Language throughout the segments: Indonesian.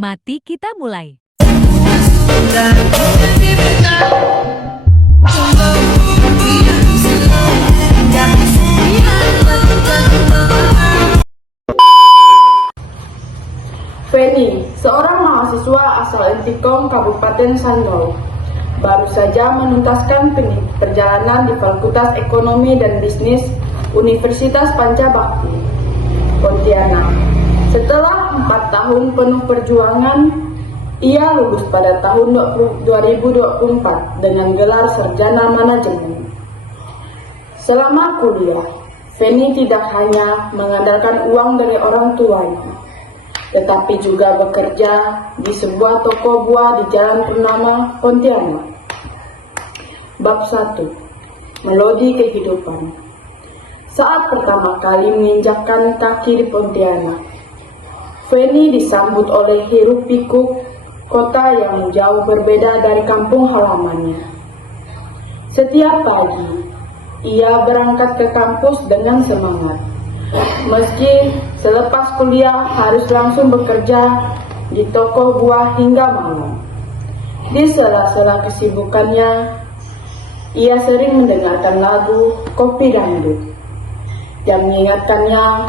Mati kita mulai. Feni, seorang mahasiswa asal Entikong, Kabupaten Sanggau, baru saja menuntaskan perjalanan di Fakultas Ekonomi dan Bisnis Universitas Pancabakti, Pontianak. Setelah 4 tahun penuh perjuangan, ia lulus pada tahun 2024 dengan gelar Sarjana Manajemen. Selama kuliah, Feni tidak hanya mengandalkan uang dari orang tuanya, tetapi juga bekerja di sebuah toko buah di Jalan Purnama, Pontianak. Bab 1. Melodi kehidupan. Saat pertama kali menginjakkan kaki di Pontianak, Feni disambut oleh hiruk-pikuk kota yang jauh berbeda dari kampung halamannya. Setiap pagi, ia berangkat ke kampus dengan semangat. Meski selepas kuliah harus langsung bekerja di toko buah hingga malam. Di sela-sela kesibukannya, ia sering mendengarkan lagu Kopi Dangdut yang mengingatkannya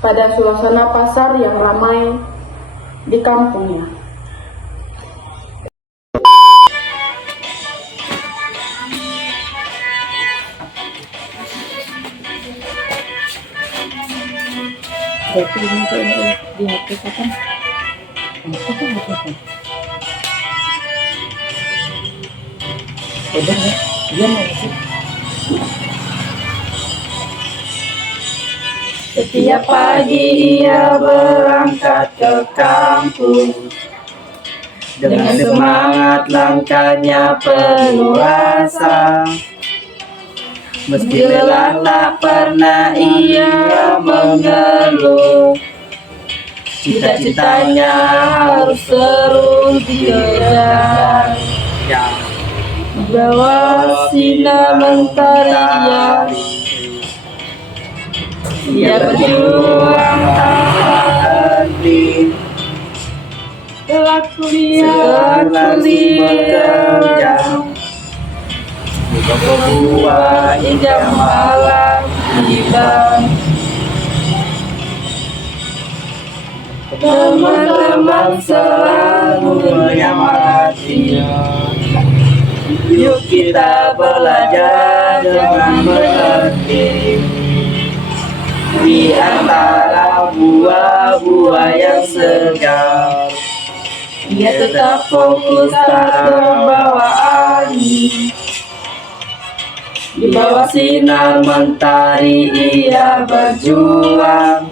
pada suasana pasar yang ramai di kampungnya. Berarti ini tuh di HP kapan? Apa tuh HP kan? Udah ya, dia mau sih. Setiap pagi ia berangkat ke kampus, dengan semangat langkahnya penuh rasa. Meski lelah tak pernah ia mengeluh, cita-citanya harus terus dikejar. Di bawah sinar mentari ia berjuang tanpa henti. Setelah kuliah bekerja di toko buah hingga malam tiba. Teman-teman selalu menyemangati, yuk kita belajar dengan mengerti. Di antara buah-buah yang segar, ia tetap fokus tak terbawa angin. Di bawah sinar mentari ia berjuang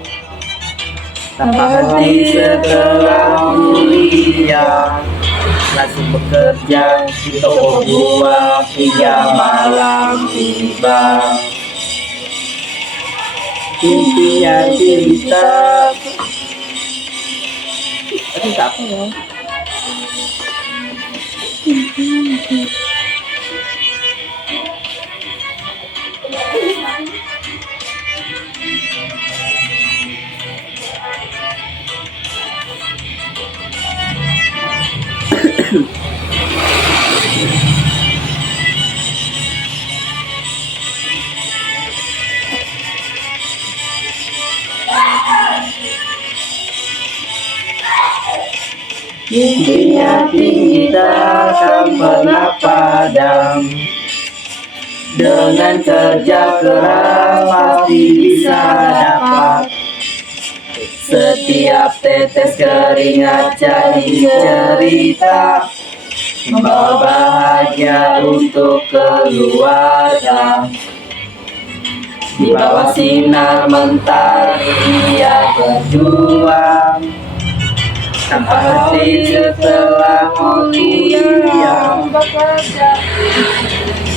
tanpa henti. Setelah kuliah langsung bekerja di toko buah hingga malam tiba. Impian kita apa ya? Mimpinya tinggi takkan pernah padam, dengan kerja keras pasti bisa dapat. Setiap tetes keringat jadi cerita, membawa bahagia untuk keluarga. Di bawah sinar mentari ia berjuang tanpa henti. Setelah kuliah bekerja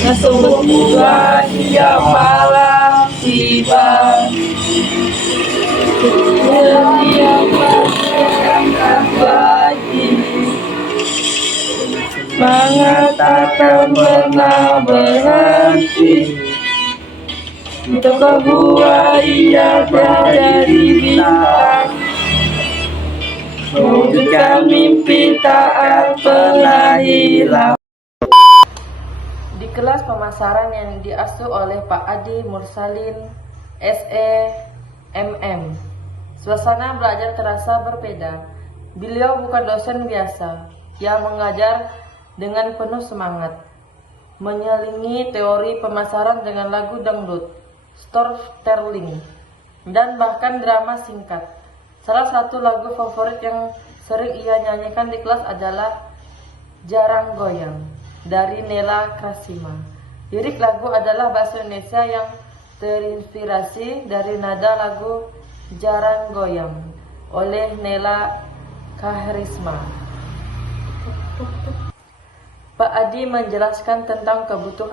langsung berbuah hingga malam tiba. Setiap pagi semangat takkan pernah berhenti. Di toko buah ia berada di bintang, wujudkan mimpi tak pernah hilang. Di kelas pemasaran yang diasuh oleh Pak Adi Mursalin, SE, MM, suasana belajar terasa berbeda. Beliau bukan dosen biasa yang mengajar dengan penuh semangat, menyelingi teori pemasaran dengan lagu dangdut, storytelling, dan bahkan drama singkat. Salah satu lagu favorit yang sering ia nyanyikan di kelas adalah Jarang Goyang dari Nela Krasima. Lirik lagu adalah bahasa Indonesia yang terinspirasi dari nada lagu Jarang Goyang oleh Nela Karisma. Pak Adi menjelaskan tentang kebutuhan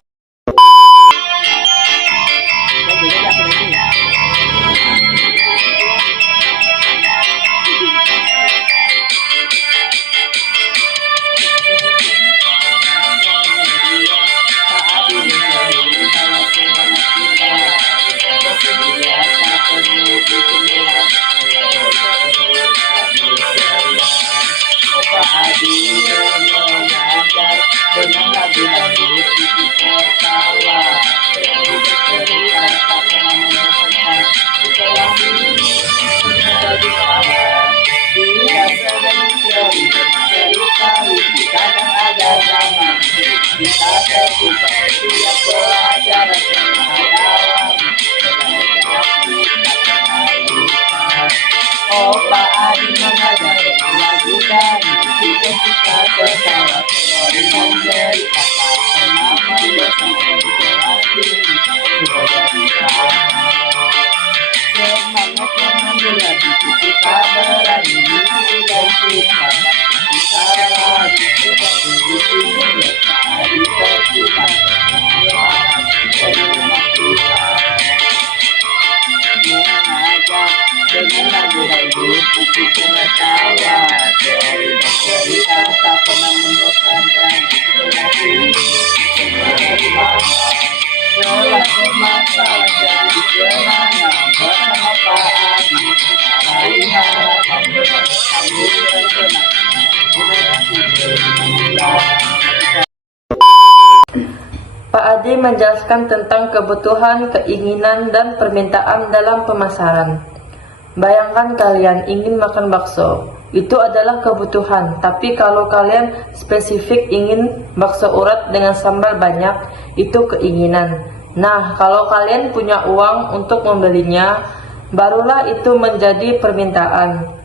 dengan lagu dangdut itu tertawa, cerita tak pernah membosankan. Di kelas ini menjadi kawan, dia sering cerita lucu, kadang ada drama. Kita terbuka setiap pelajaran, ada oh, Pak Adi mengajar dengan lagu dangdut, kita suka tertawa. Dengan cerita tak pernah membosankan. Di kelas ini kita jadi kawan. Semangat yang membela diri kita berani mimpi dan cinta. Kita lagi coba begitu mereka hari tercipta. Mengajak dengan lagu dangdut itu tertawa, cerita tak pernah membosankan. Setelah semasa jadi kenangan bersama Pak Adi, hari harapan kami bersenang. Pak Adi menjelaskan tentang kebutuhan, keinginan, dan permintaan dalam pemasaran. Bayangkan kalian ingin makan bakso, itu adalah kebutuhan. Tapi kalau kalian spesifik ingin bakso urat dengan sambal banyak, itu keinginan. Nah, kalau kalian punya uang untuk membelinya, barulah itu menjadi permintaan.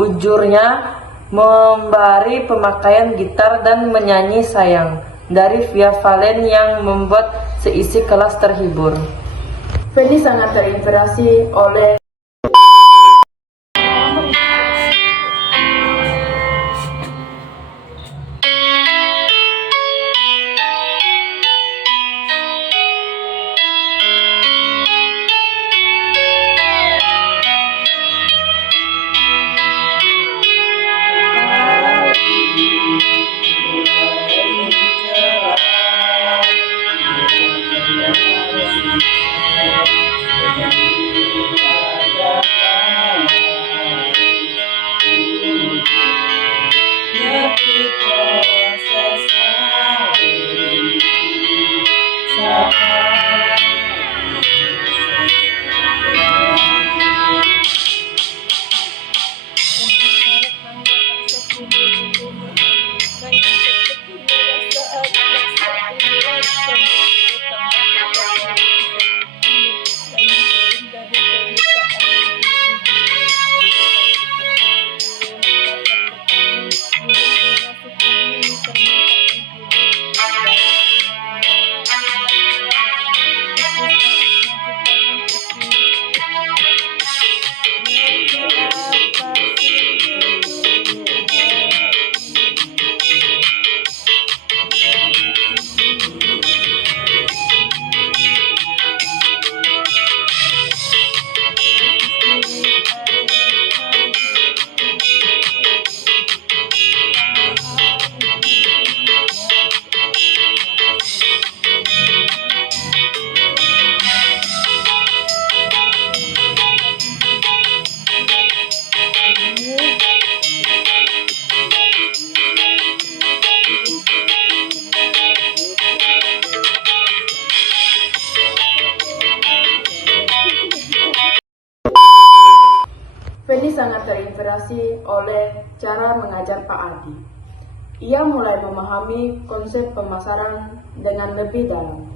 Ujurnya, memberi pemakaian gitar dan menyanyi sayang dari Via Valen yang membuat seisi kelas terhibur. Feni sangat terinspirasi oleh oleh cara mengajar Pak Adi. Ia mulai memahami konsep pemasaran dengan lebih dalam.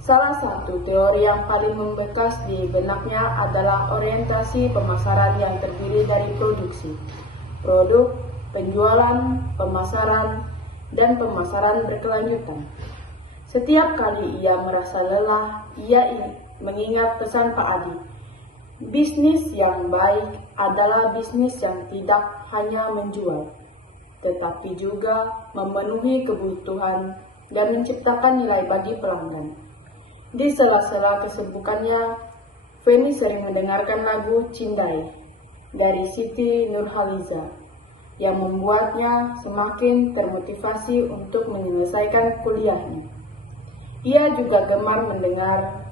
Salah satu teori yang paling membekas di benaknya adalah orientasi pemasaran yang terdiri dari produksi, produk, penjualan, pemasaran, dan pemasaran berkelanjutan. Setiap kali ia merasa lelah, ia mengingat pesan Pak Adi. Bisnis yang baik adalah bisnis yang tidak hanya menjual, tetapi juga memenuhi kebutuhan dan menciptakan nilai bagi pelanggan. Di sela-sela kesibukannya, Feni sering mendengarkan lagu Cindai dari Siti Nurhaliza yang membuatnya semakin termotivasi untuk menyelesaikan kuliahnya. Ia juga gemar mendengar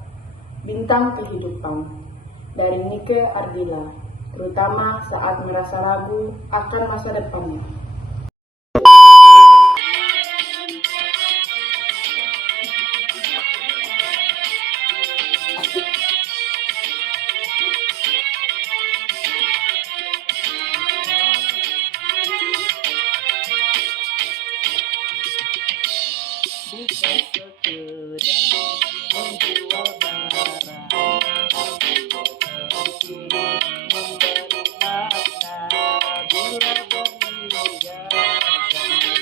Bintang Kehidupan dari Nike Ardila, terutama saat merasa ragu akan masa depannya. Bisa sekedar menjual barang, memberi makna bila berniaga dan lupa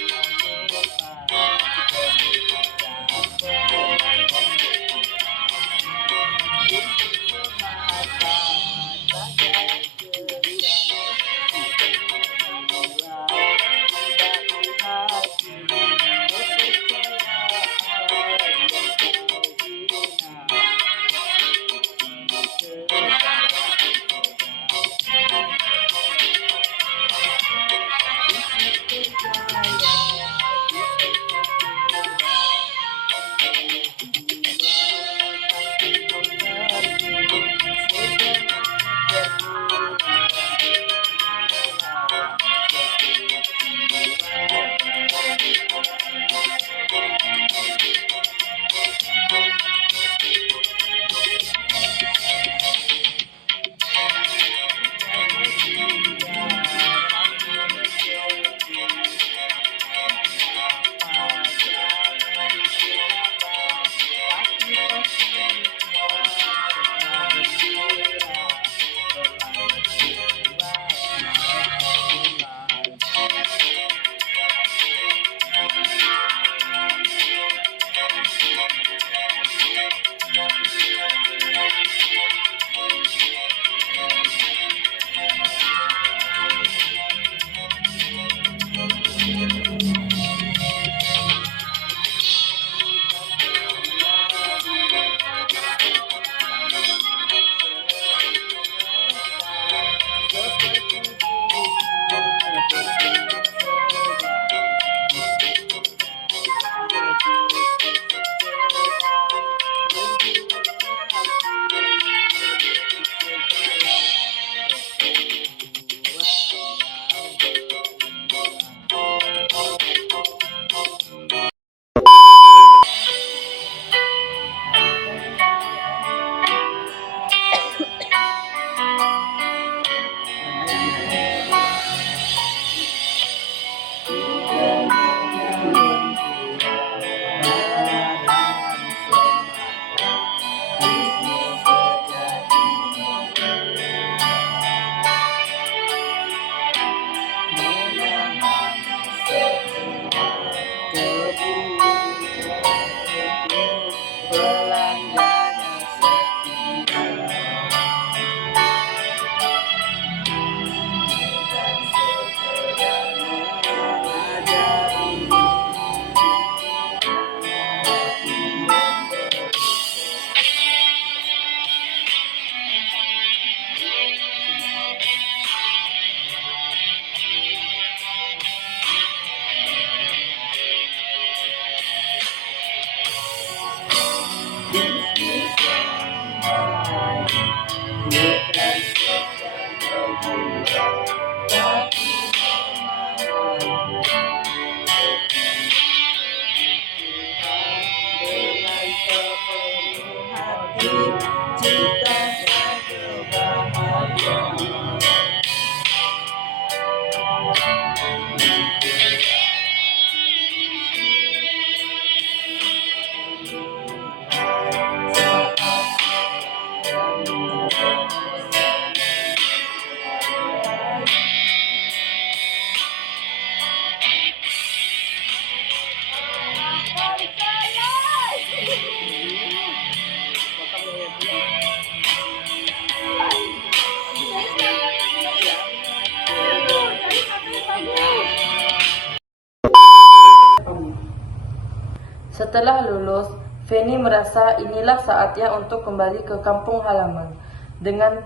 Setelah lulus, Feni merasa inilah saatnya untuk kembali ke kampung halaman dengan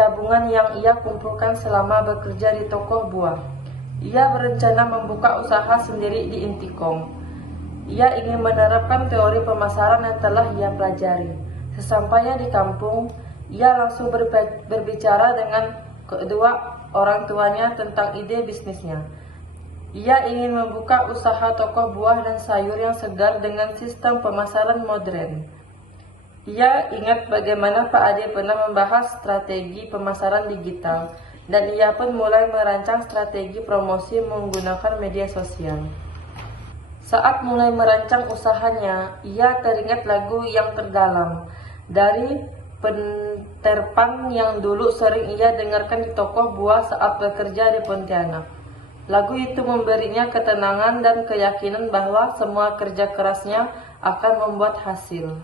tabungan yang ia kumpulkan selama bekerja di toko buah. Ia berencana membuka usaha sendiri di Intikom. Ia ingin menerapkan teori pemasaran yang telah ia pelajari. Sesampainya di kampung, ia langsung berbicara dengan kedua orang tuanya tentang ide bisnisnya. Ia ingin membuka usaha toko buah dan sayur yang segar dengan sistem pemasaran modern. Ia ingat bagaimana Pak Ade pernah membahas strategi pemasaran digital, dan ia pun mulai merancang strategi promosi menggunakan media sosial. Saat mulai merancang usahanya, ia teringat lagu yang terdalam dari Peter Pan yang dulu sering ia dengarkan di toko buah saat bekerja di Pontianak. Lagu itu memberinya ketenangan dan keyakinan bahwa semua kerja kerasnya akan membuat hasil.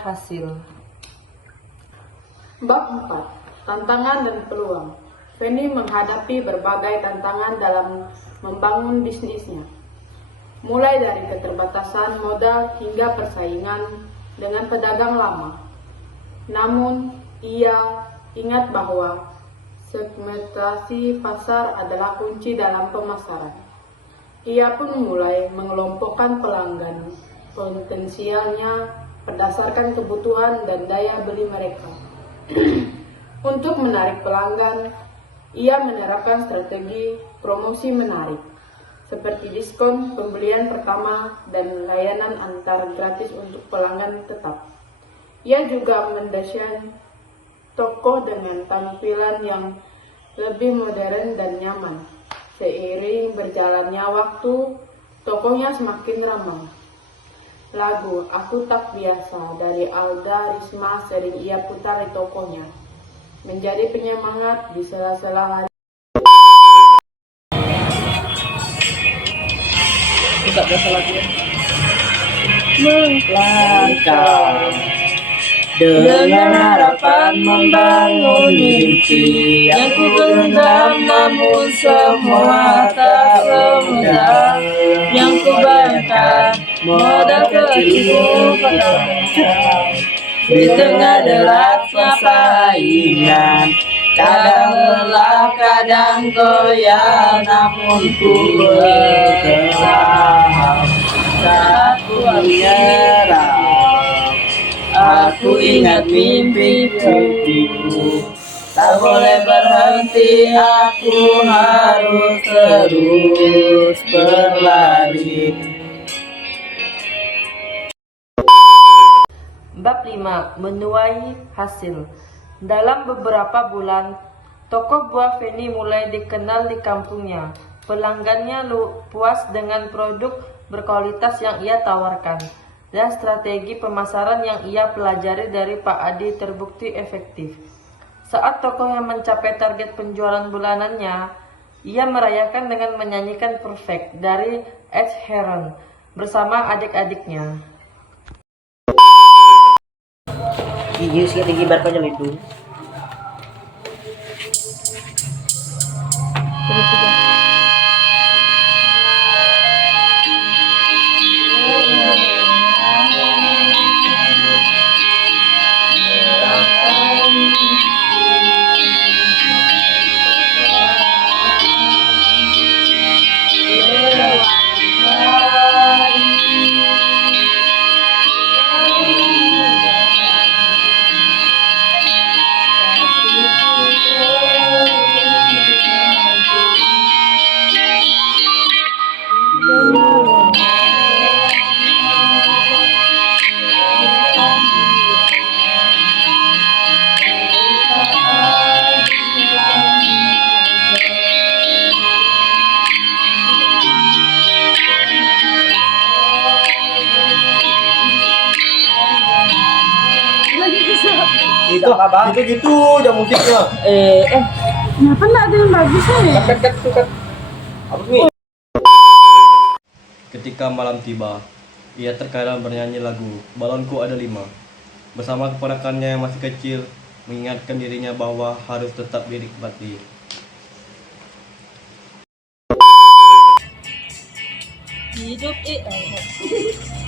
Hasil. Bab 4. Tantangan dan peluang. Feni menghadapi berbagai tantangan dalam membangun bisnisnya, mulai dari keterbatasan modal hingga persaingan dengan pedagang lama. Namun, ia ingat bahwa segmentasi pasar adalah kunci dalam pemasaran. Ia pun mulai mengelompokkan pelanggan potensialnya berdasarkan kebutuhan dan daya beli mereka. Untuk menarik pelanggan, ia menerapkan strategi promosi menarik. seperti diskon pembelian pertama dan layanan antar gratis untuk pelanggan tetap. Ia juga mendesain toko dengan tampilan yang lebih modern dan nyaman. Seiring berjalannya waktu, tokonya semakin ramai. Lagu Aku Tak Biasa dari Alda Risma sering ia putar di tokonya, menjadi penyemangat di sela-sela hari. Buka biasa lagi ya. Melangkah dengan harapan membangun mimpi yang ku genggam, namun semua tak semudah yang ku bayangkan. Modal kecilku bertanggung di tengah derasnya saingan, kadang lelah, kadang goyah, namun ku bergerak. Saat ku menyerah, aku ingat mimpi-mimpiku, tak boleh berhenti, aku harus terus berlari. Bab 5. Menuai hasil. Dalam beberapa bulan, toko buah Feni mulai dikenal di kampungnya. Pelanggannya puas dengan produk berkualitas yang ia tawarkan, dan strategi pemasaran yang ia pelajari dari Pak Adi terbukti efektif. Saat tokonya mencapai target penjualan bulanannya, ia merayakan dengan menyanyikan Perfect dari Ed Sheeran bersama adik-adiknya. Gigi sikit tinggi bar kau itu. Itu apa? Gitu jam musiknya. Kenapa nggak ada yang bagus nih? Kat. Apa nih? Ketika malam tiba, ia terkadang bernyanyi lagu Balonku Ada 5 bersama keponakannya yang masih kecil, mengingatkan dirinya bahwa harus tetap dinikmati.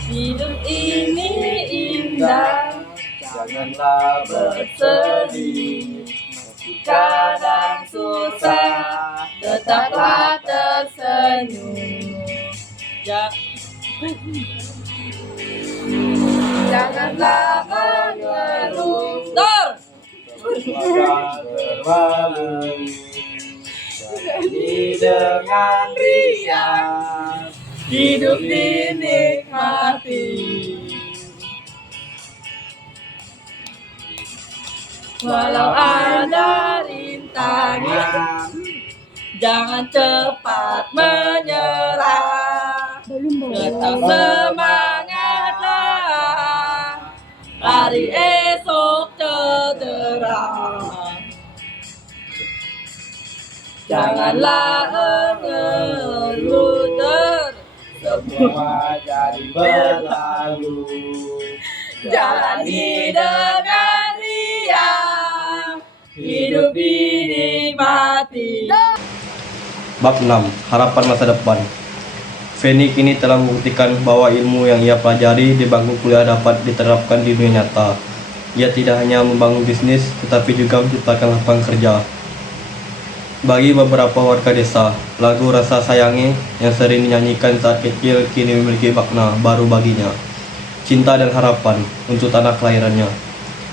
Hidup ini indah, Janganlah bersedih, meski kadang susah, tetaplah tersenyum. Janganlah mengeluh. berlalu Nyanyi dengan riang, Hidup dinikmati, walau ada rintangan, jangan cepat menyerah, tetap semangatlah, hari esok cerah. Janganlah mengeluh, semua jadi berlalu. jalani dengan riang, hidup dinikmati. Bab 6. Harapan masa depan. Feni kini telah membuktikan bahwa ilmu yang ia pelajari di bangku kuliah dapat diterapkan di dunia nyata. Ia tidak hanya membangun bisnis, tetapi juga menciptakan lapangan kerja. Bagi beberapa warga desa, lagu Rasa Sayangi yang sering dinyanyikan saat kecil kini memiliki makna baru baginya. Cinta dan harapan untuk tanah kelahirannya.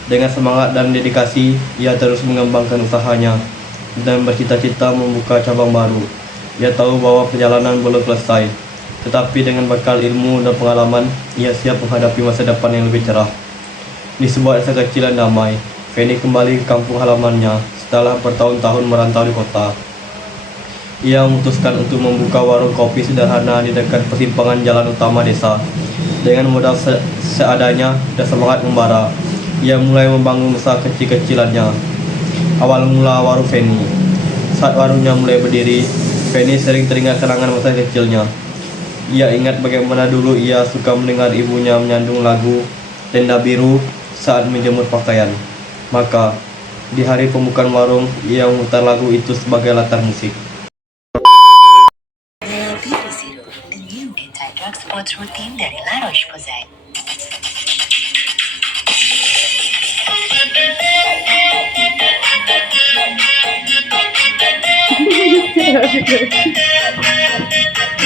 Dengan semangat dan dedikasi, ia terus mengembangkan usahanya dan bercita-cita membuka cabang baru. Ia tahu bahwa perjalanan belum selesai, tetapi dengan bekal ilmu dan pengalaman, ia siap menghadapi masa depan yang lebih cerah. Di sebuah desa kecil dan damai, Feni kembali ke kampung halamannya setelah bertahun-tahun merantau di kota. Ia memutuskan untuk membuka warung kopi sederhana di dekat persimpangan jalan utama desa. Dengan modal seadanya dan semangat membara, ia mulai membangun usaha kecil-kecilannya. Awal mula warung Feni. Saat warungnya mulai berdiri, Feni sering teringat kenangan masa kecilnya. Ia ingat bagaimana dulu ia suka mendengar ibunya menyandung lagu Tenda Biru saat menjemur pakaian. Maka, di hari pembukaan warung, ia memutar lagu itu sebagai latar musik. Neopirisiro, the new anti-drug sports routine dari La Roche-Posay.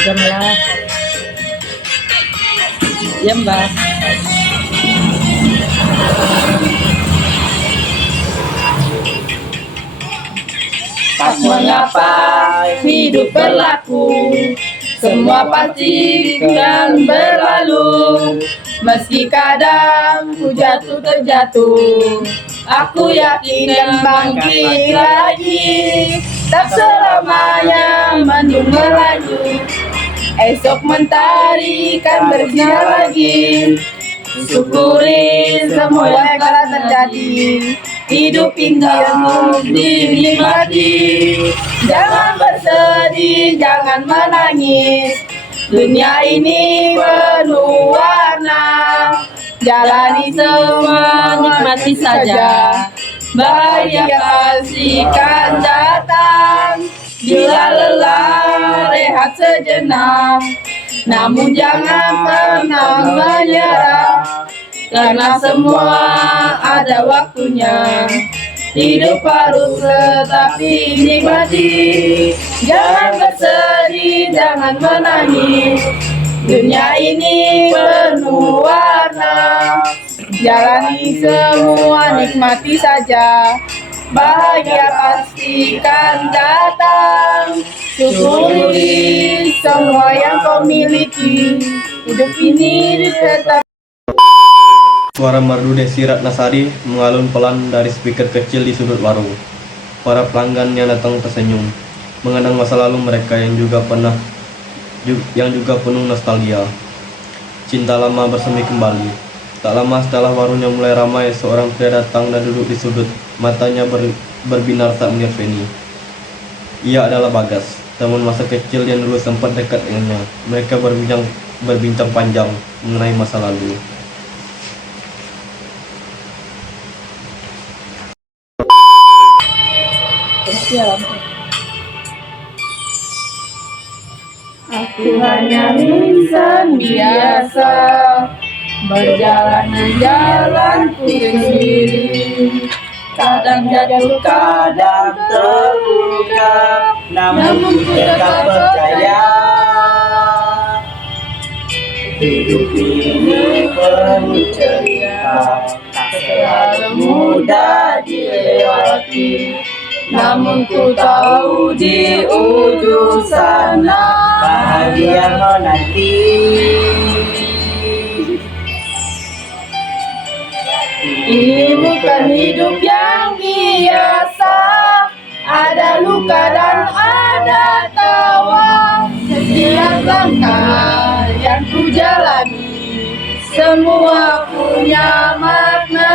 Jamlah. Diam, Mbak. Tak mengapa hidup berlaku, semua pasti kan berlalu. Meski kadang ku jatuh terjatuh, aku yakin dan bangkit lagi. Tak selamanya mendung melaju, esok mentari kan bersinar lagi. Syukuri semua yang telah terjadi, hidup indah dinikmati. Jangan bersedih, jangan menangis, dunia ini penuh warna. Jalani semua, nikmati saja, bahagia pastikan datang. Bila lelah, rehat sejenak, namun jangan pernah menyerah, karena semua ada waktunya. Hidup harus tetap dinikmati. Jangan bersedih, jangan menangis, dunia ini penuh warna. Jalani semua, nikmati saja, bahagia pastikan datang. Syukuri semua yang kau miliki, hidup ini tetap. Suara merdu Desi Ratnasari mengalun pelan dari speaker kecil di sudut warung. Para pelanggan yang datang tersenyum, mengenang masa lalu mereka yang juga penuh nostalgia. Cinta lama bersemi kembali. Tak lama setelah warungnya mulai ramai, seorang pria datang dan duduk di sudut. Matanya berbinar saat melihat Feni. Ia adalah Bagas, teman masa kecil yang dulu sempat dekat dengannya. Mereka berbincang panjang mengenai masa lalu. Aku hanya insan biasa, berjalan di jalanku sendiri. Kadang jatuh, kadang terluka, namun tetap percaya. Hidup ini penuh cerita, tak selalu mudah dilewati. namun ku tahu di ujung sana bahagia menanti. Ini bukan hidup yang biasa, ada luka dan ada tawa. Setiap langkah yang ku jalani, semua punya makna.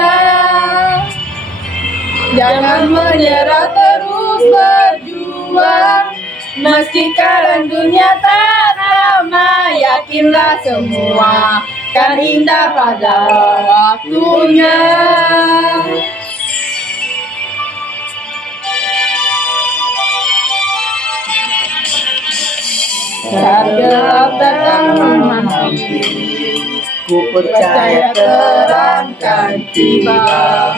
Jangan menyerah, terus berjuang, meski kadang dunia tak ramai. Yakinlah semua kan indah pada waktunya. Saat gelap datang menghampiri, Ku percaya terang kan tiba.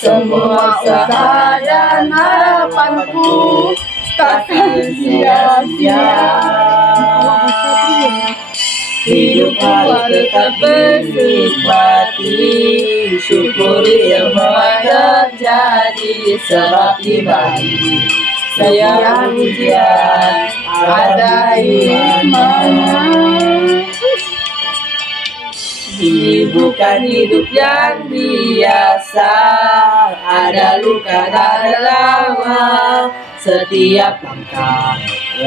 Semua usaha dan harapanku takkan sia-sia. Hidup harus tetap bersimpati, syukuri semua terjadi, sebab di balik setiap ujian ada hikmahnya. Ini bukan hidup yang biasa, ada luka dan lama. Setiap langkah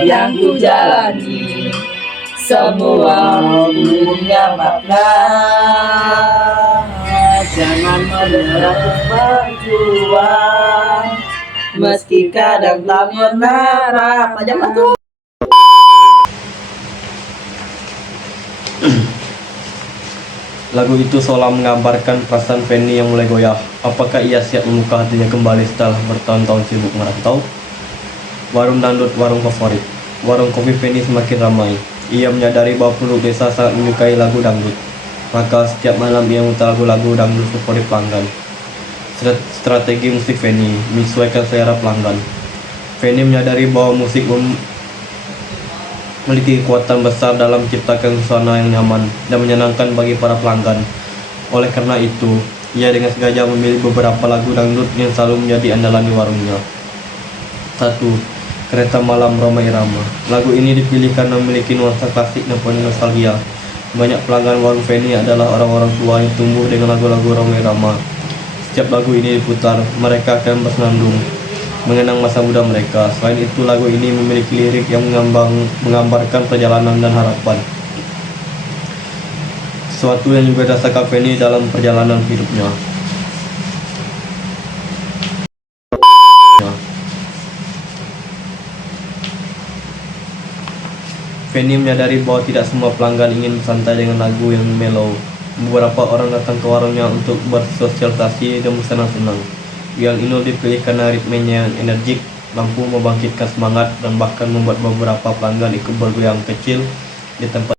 yang ku jalani, semua punya makna. Jangan menyerah berjuang, meski kadang tak pernah. Jangan tuh. Lagu itu seolah menggambarkan perasaan Feni yang mulai goyah. Apakah ia siap membuka hatinya kembali setelah bertahun-tahun sibuk merantau? Warung dangdut, warung favorit. Warung kopi Feni semakin ramai. Ia menyadari bahwa penduduk desa sangat menyukai lagu dangdut. Maka setiap malam ia memutar lagu-lagu dangdut favorit pelanggan. Strategi musik Feni menyesuaikan selera pelanggan. Feni menyadari bahwa musik memiliki kekuatan besar dalam menciptakan suasana yang nyaman dan menyenangkan bagi para pelanggan. Oleh karena itu, ia dengan sengaja memilih beberapa lagu dangdut yang selalu menjadi andalan di warungnya. 1. Kereta Malam Rhoma Irama. Lagu ini dipilih karena memiliki nuansa klasik dan penuh nostalgia. Banyak pelanggan warung Feni adalah orang-orang tua yang tumbuh dengan lagu-lagu Rhoma Irama. Setiap lagu ini diputar, mereka akan bersenandung mengenang masa muda mereka. Selain itu, lagu ini memiliki lirik yang menggambarkan perjalanan dan harapan. Sesuatu yang juga dirasakan Feni dalam perjalanan hidupnya. Feni menyadari bahwa tidak semua pelanggan ingin bersantai dengan lagu yang mellow. Beberapa orang datang ke warungnya untuk bersosialisasi dan bersenang-senang. Yang ini dipilih karena ritmenya yang energik, mampu membangkitkan semangat, dan bahkan membuat beberapa pelanggan ikut bergoyang kecil di tempat.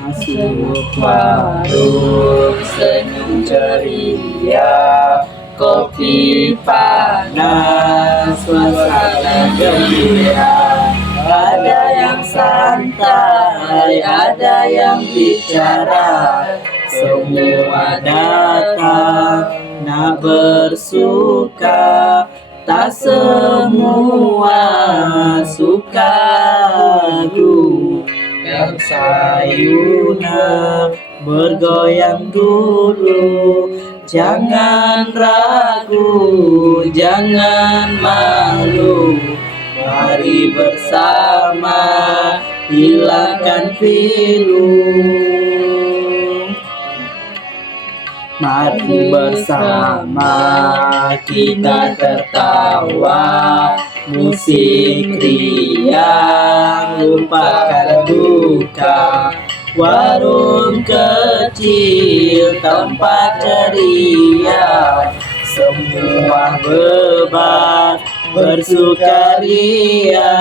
Masuk warung senyum ceria, kopi panas, suasana gembira. Ada yang santai, ada yang bicara, semua datang nak bersuka. Tak semua suka lagu yang sayuna bergoyang dulu. Jangan ragu, jangan malu, mari bersama hilangkan pilu. Mari bersama kita tertawa, musik riang, lupakan duka. Warung kecil tempat ceria, semua beban bersukaria.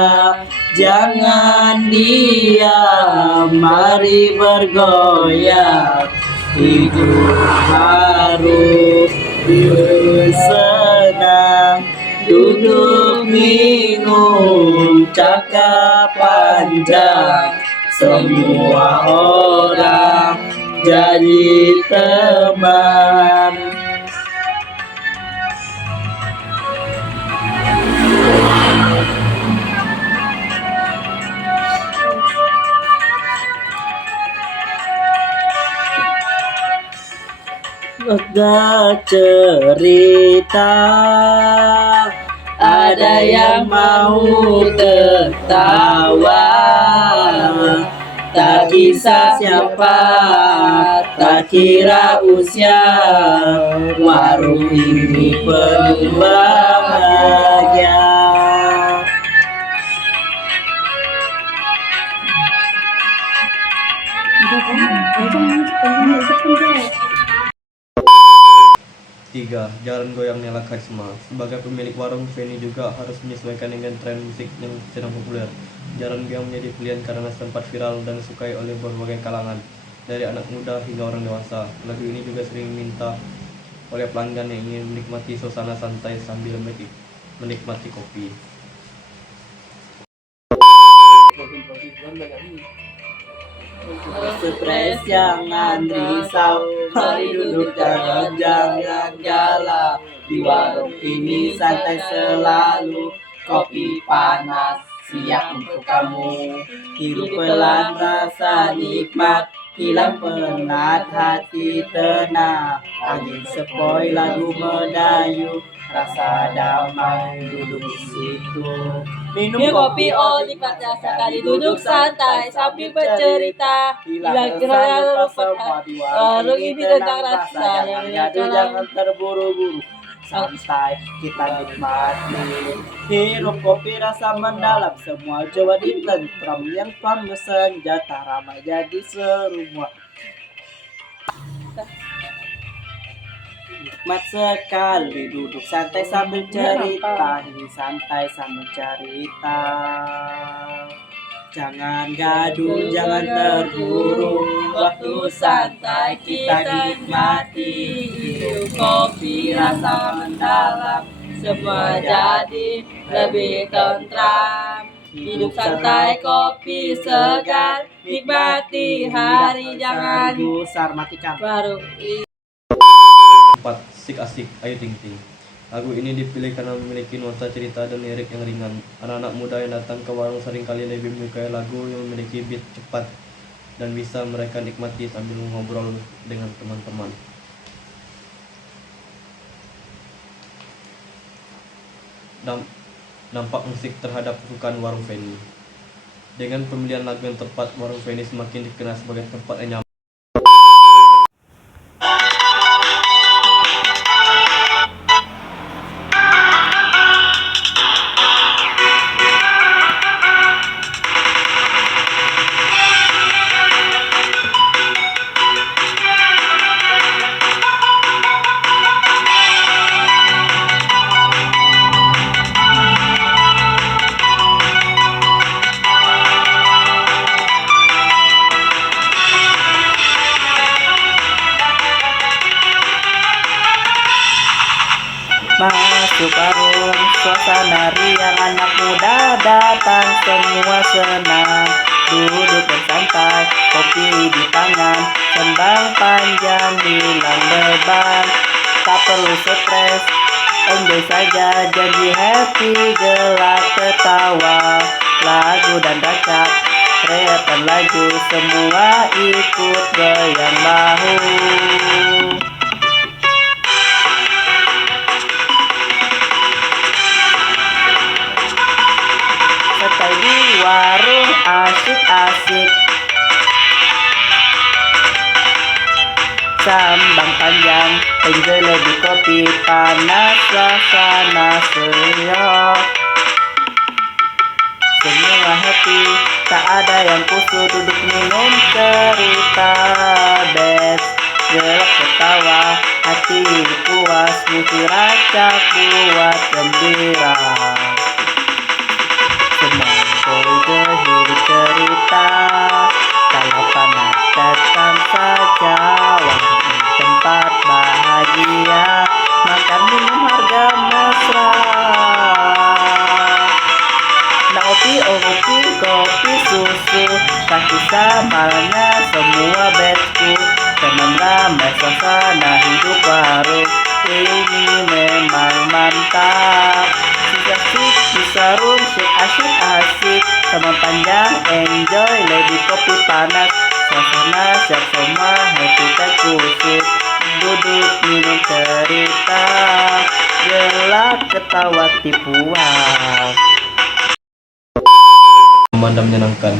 Jangan diam, mari bergoyang. Hidup harus senang, duduk minum cakap panjang. Semua orang jadi teman. Ada cerita, ada yang mau tertawa. Tak kisah siapa, tak kira usia, warung ini penuh bahagia. Tiga, jalan goyang Nela Karisma. Sebagai pemilik warung, Feni juga harus menyesuaikan dengan tren musik yang sedang populer. Jalan goyang menjadi pilihan karena sempat viral dan disukai oleh berbagai kalangan, dari anak muda hingga orang dewasa. Lagu ini juga sering diminta oleh pelanggan yang ingin menikmati suasana santai sambil menikmati kopi. Stres jangan risau, mari duduk jangan galau. Di warung ini santai selalu, kopi panas siap untuk kamu. Hidup pelan rasa nikmat, hilang penat hati tenang. Angin sepoi lagu mendayu, rasa damai duduk di situ. Minum kopi nikmatnya sekali duduk santai sambil bercerita. Hilang gerah lupa di warung ini tentang rasa yang jangan terburu-buru. Santai kita nikmati, hirup kopi rasa mendalam, semua coba ditentram, yang pamer senjata ramai jadi semua. Nikmat sekali duduk santai sambil cerita, ini santai sambil cerita. Jangan gaduh, jangan terburu, waktu santai kita nikmati. Hidup kopi rasa mendalam, semua jadi lebih tentram. Hidup santai kopi segar, nikmati hari jangan gusar matikan. Baru 4. Asik-asik Ayu Ting Ting. Lagu ini dipilih karena memiliki nuansa cerita dan lirik yang ringan. Anak-anak muda yang datang ke warung seringkali lebih menyukai lagu yang memiliki beat cepat dan bisa mereka nikmati sambil ngobrol dengan teman-teman. Dampak musik terhadap kesukaan warung Feni. Dengan pemilihan lagu yang tepat, warung Feni semakin dikenal sebagai tempat yang nyaman. Masuk warung, suasana riang, anak muda datang, semua senang. Duduk bersantai, kopi di tangan, sembang panjang hilang beban. Tak perlu stres, enjoy saja, janji happy, gelak ketawa. Lagu dan dacak, reakan lagu, semua ikut goyang bahu. Santai di warung asik-asik, sambang panjang, enjoy lebih kopi panas, suasana senyap. Semua happy, tak ada yang kusut, duduk minum cerita, best gelak ketawa, hati puas, musik racak buat gembira. Semangkul hidup cerita, kalau panas datang saja, warung tempat bahagia, makan minum harga mesra. Nah kopi susu, kasih samarnya semua betku, teman ramai suasana hidup warung ini memang mantap. Asik di sarung, asik-asik, sama panjang, enjoy, lady kopi panas, suasana siap semua, happy tak kusut, duduk minum cerita, gelak ketawa tipuan. Nyaman dan menyenangkan.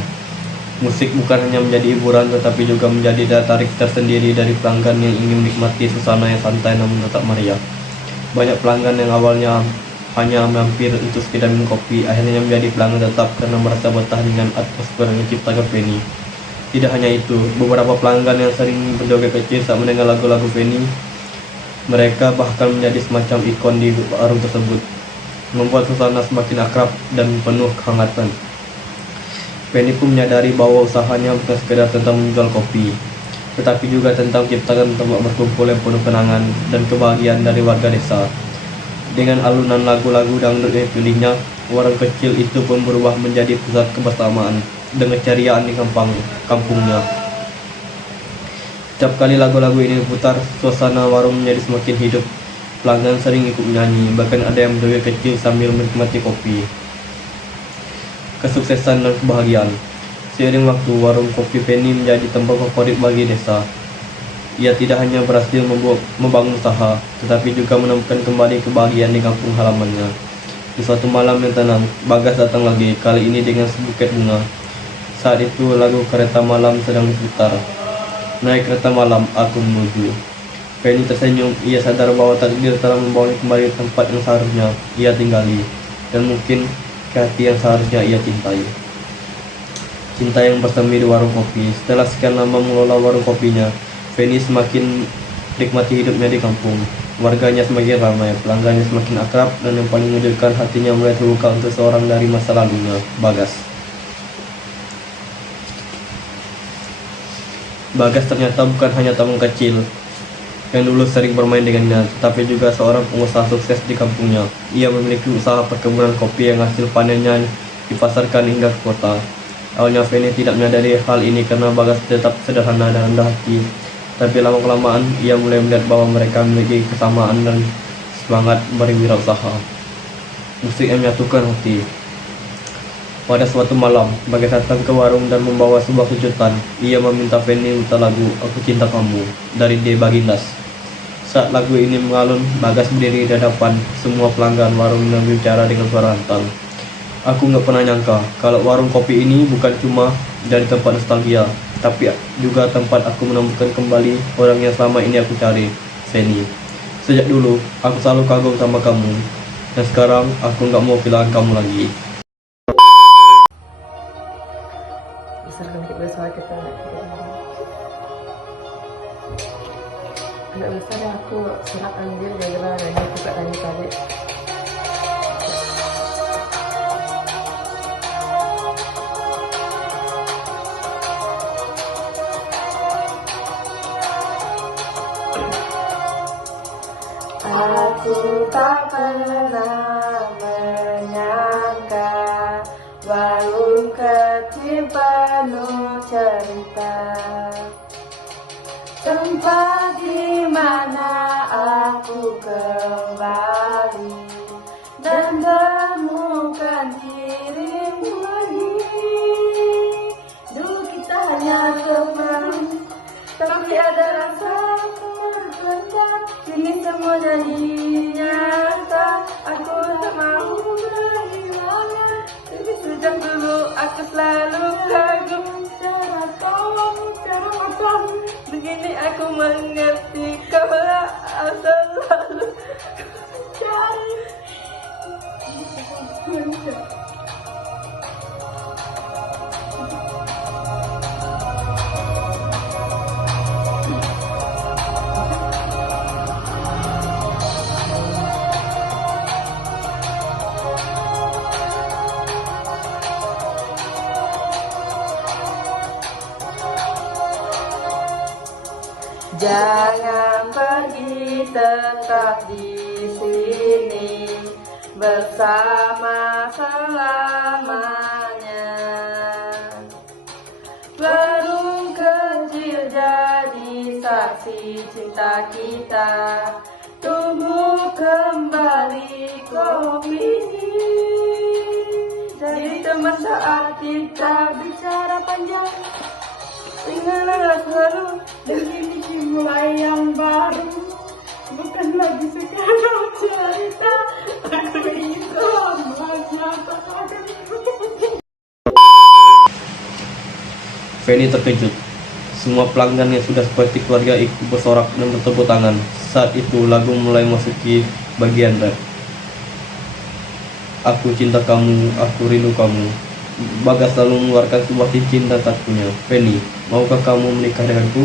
Musik bukan hanya menjadi hiburan tetapi juga menjadi daya tarik tersendiri dari pelanggan yang ingin menikmati suasana yang santai namun tetap meriah. Banyak pelanggan yang awalnya hanya mampir untuk sekedar minum kopi, akhirnya menjadi pelanggan tetap karena merasa betah dengan atmosfer yang diciptakan Feni. Tidak hanya itu, beberapa pelanggan yang sering berjoget kecil saat mendengar lagu-lagu Feni, mereka bahkan menjadi semacam ikon di warung tersebut, membuat suasana semakin akrab dan penuh kehangatan. Feni pun menyadari bahwa usahanya bukan sekedar tentang menjual kopi, tetapi juga tentang menciptakan tempat berkumpul yang penuh kenangan dan kebahagiaan dari warga desa. Dengan alunan lagu-lagu dangdut yang dipilihnya, warung kecil itu pun berubah menjadi pusat kebersamaan dan keceriaan di kampungnya. Setiap kali lagu-lagu ini diputar, suasana warung menjadi semakin hidup. Pelanggan sering ikut menyanyi, bahkan ada yang berjoget kecil sambil menikmati kopi. Kesuksesan dan kebahagiaan. Seiring waktu, warung kopi Penny menjadi tempat favorit bagi desa. Ia tidak hanya berhasil membangun usaha, tetapi juga menemukan kembali kebahagiaan di kampung halamannya. Di suatu malam yang tenang, Bagas datang lagi, kali ini dengan sebuket bunga. Saat itu lagu kereta malam sedang diputar. Naik kereta malam, aku menuju. Penny tersenyum, ia sadar bahwa takdir telah membawanya kembali ke tempat yang seharusnya ia tinggali, dan mungkin ke hati yang seharusnya ia cintai. Cinta yang bersemi di warung kopi. Setelah sekian lama mengelola warung kopinya, Penny semakin nikmati hidupnya di kampung. Warganya semakin ramai, pelanggannya semakin akrab, dan yang paling mengejutkan, hatinya mulai terbuka untuk seorang dari masa lalunya, Bagas. Bagas ternyata bukan hanya tamu kecil yang dulu sering bermain dengannya, tetapi juga seorang pengusaha sukses di kampungnya. Ia memiliki usaha perkebunan kopi yang hasil panennya dipasarkan hingga ke kota. Awalnya Penny tidak menyadari hal ini karena Bagas tetap sederhana dan rendah hati. Tapi lama-kelamaan ia mulai melihat bahwa mereka memiliki kesamaan dan semangat berwirausaha. Musik yang menyatukan hati. Pada suatu malam, Bagas datang ke warung dan membawa sebuah kejutan. Ia meminta Penny memutar lagu "Aku Cinta Kamu" dari D. Bagindas. Saat lagu ini mengalun, Bagas berdiri di hadapan semua pelanggan warung dan berbicara dengan suara lantang. Aku nggak pernah nyangka kalau warung kopi ini bukan cuma dari tempat nostalgia, tapi juga tempat aku menemukan kembali orang yang selama ini aku cari, Penny. Sejak dulu, aku selalu kagum sama kamu, dan sekarang aku nggak mau kehilangan kamu lagi. Misalkan kita salah kita nggak bisa deh, aku serak anjir gara-gara nanya juga tadi. Aku tak pernah menyangka warung kecil penuh cerita, tempat di mana aku kembali dan temukan dirimu lagi. Dulu kita hanya teman, tapi ada rasa terpendam. Kini semua jadi nyata, aku tak mau menghilangnya. Tapi sejak dulu aku selalu kagum cara kamu. Begini aku mengerti kalau selalu cari. Jangan pergi, tetap di sini bersama selamanya. Warung kecil jadi saksi cinta kita, tumbuh kembali kopi ini. Jadi teman saat kita bicara panjang, tinggallah selalu dan ini dimulai yang baru, bukan lagi sekedar cerita. Aku ingin Penny terkejut. Semua pelanggan yang sudah seperti keluarga ikut bersorak dan bertepuk tangan. Saat itu lagu mulai memasuki bagian rap. Aku cinta kamu, aku rindu kamu. Bagas lalu mengeluarkan sebuah cincin dan satunya. Penny, maukah kamu menikah denganku?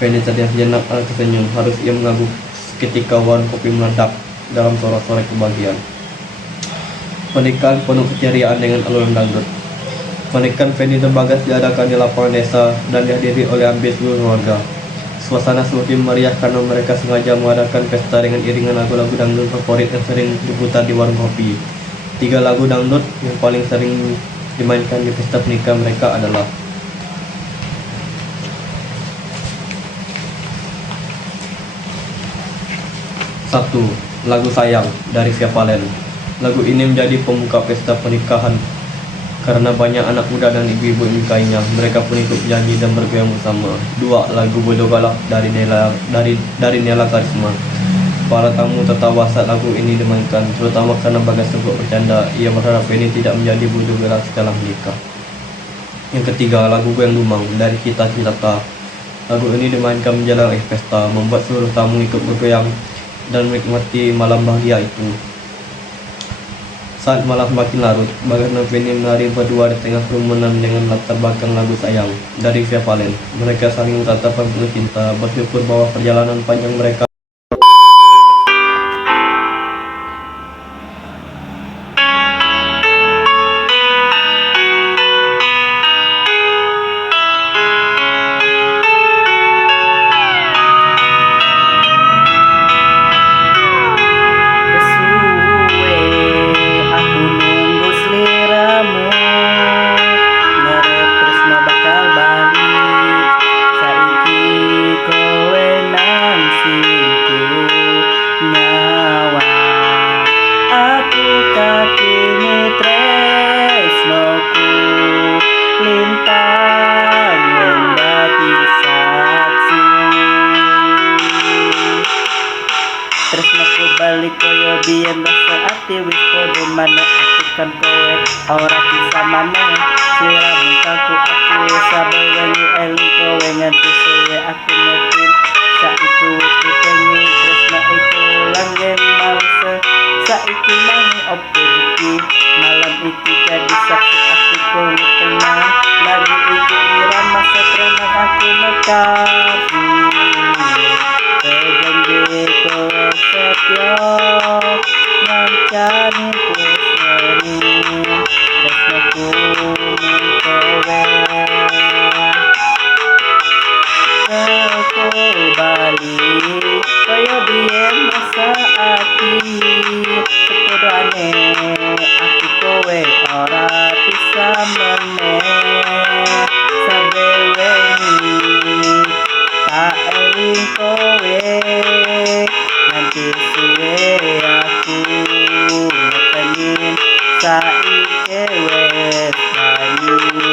Penny terdiam sejenak dan tersenyum. Harus ia mengangguk ketika warung kopi meledak dalam sorak-sorai kebahagiaan. Pernikahan penuh keceriaan dengan alunan dangdut. Pernikahan Penny dan Bagas diadakan di lapangan desa dan dihadiri oleh hampir seluruh warga. Suasana semakin meriah karena mereka sengaja mengadakan pesta dengan iringan lagu-lagu dangdut favorit yang sering diputar di warung kopi. 3 lagu dangdut yang paling sering dimainkan di pesta pernikahan mereka adalah: 1. Lagu Sayang dari Via Valen. Lagu ini menjadi pembuka pesta pernikahan karena banyak anak muda dan ibu-ibu yang menyukainya. Mereka pun ikut menyanyi dan bergoyang bersama. 2. Lagu Bodo Galak dari Nela Karisma. Para tamu tertawa saat lagu ini dimainkan, terutama karena Bagas tersebut bercanda. Ia berharap ini tidak menjadi bodo galak setelah menikah. Yang ketiga, lagu Goyang Dumang dari Cita Citata. Lagu ini dimainkan menjelang pesta, membuat seluruh tamu ikut bergoyang dan menikmati malam bahagia itu. Saat malam semakin larut, Bagas dan Feni menari berdua di tengah kerumunan dengan latar belakang lagu Sayang dari Via Valen. Mereka saling bertatapan penuh cinta, bersyukur bahwa perjalanan panjang mereka Aku nunggu seliramu ngarep tresno bakal balik. Saiki kowe nang singku nyawa. Aku kakini tresnoku lintang yang dadi saksi. Tresnoku balik koyo biyen rasa ati wis podo maneh. Aku kan kowe ora bisa maneh. Sliramu kaku aku sabar wengi eling kowe nganti suwe aku ngetin. Saiki aku pengen tresno iku langgeng mangse. Saiki maneh opo iki malam iki jadi saksi aku kowe tenang. Lagu iki irama setrena aku mekasi. Janji kowe setya ngancani tresnani tresnoku mung kowe. Aku balik kaya biyen masa ati sepodane aku kowe ora bisa meneh. Sabewengi tak eling kowe nganti suwe aku ngetenin saiki wes bali.